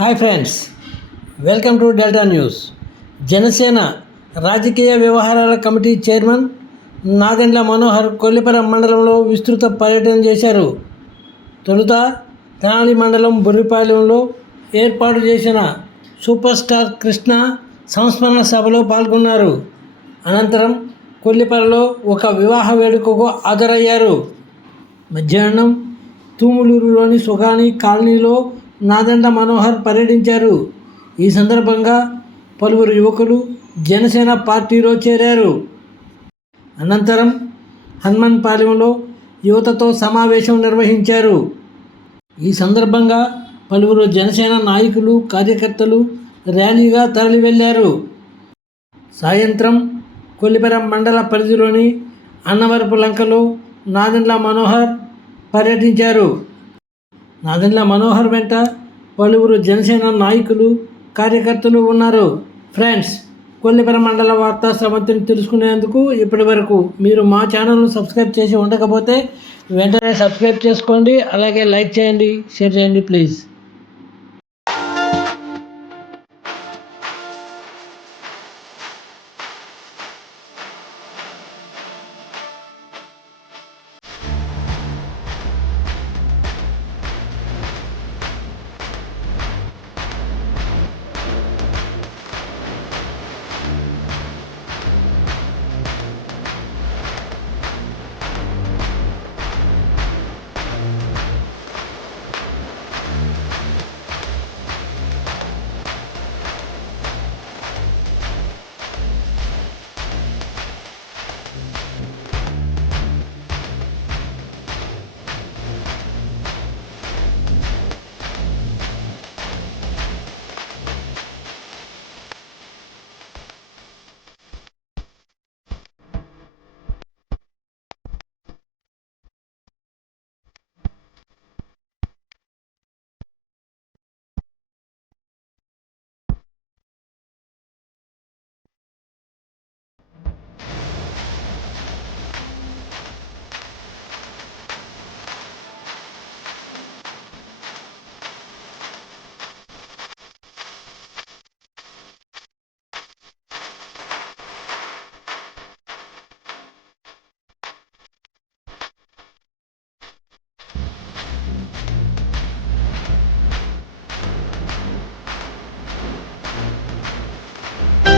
Hi friends, welcome to delta news. Janasena రాజకీయ వ్యవహారాల committee chairman Nadendla Manohar Kollipara మండలంలో విస్తృత పర్యటన చేశారు. తొలుత తెనాలి మండలం బుర్రిపాలెంలో ఏర్పాటు చేసిన సూపర్ స్టార్ కృష్ణ సంస్మరణ సభలో పాల్గొన్నారు. అనంతరం కొల్లిపరలో ఒక వివాహ వేడుకకు హాజరయ్యారు. మధ్యాహ్నం తూములూరులోని సుగాని కాలనీలో నాదెండ్ల మనోహర్ పర్యటించారు. ఈ సందర్భంగా పలువురు యువకులు జనసేన పార్టీలో చేరారు. అనంతరం హనుమాన్పాలెంలో యువతతో సమావేశం నిర్వహించారు. ఈ సందర్భంగా పలువురు జనసేన నాయకులు, కార్యకర్తలు ర్యాలీగా తరలి వెళ్లారు. సాయంత్రం కొల్లిపర మండల పరిధిలోని అన్నవరపు లంకలో నాదెండ్ల మనోహర్ పర్యటించారు. నాదెండ్ల మనోహర్ వెంట పలువురు జనసేన నాయకులు, కార్యకర్తలు ఉన్నారు. ఫ్రెండ్స్, కొల్లిపర మండల వార్తా స్రవంతిని తెలుసుకునేందుకు ఇప్పటి వరకు మీరు మా ఛానల్ను సబ్స్క్రైబ్ చేసి ఉండకపోతే వెంటనే సబ్స్క్రైబ్ చేసుకోండి. అలాగే లైక్ చేయండి, షేర్ చేయండి ప్లీజ్.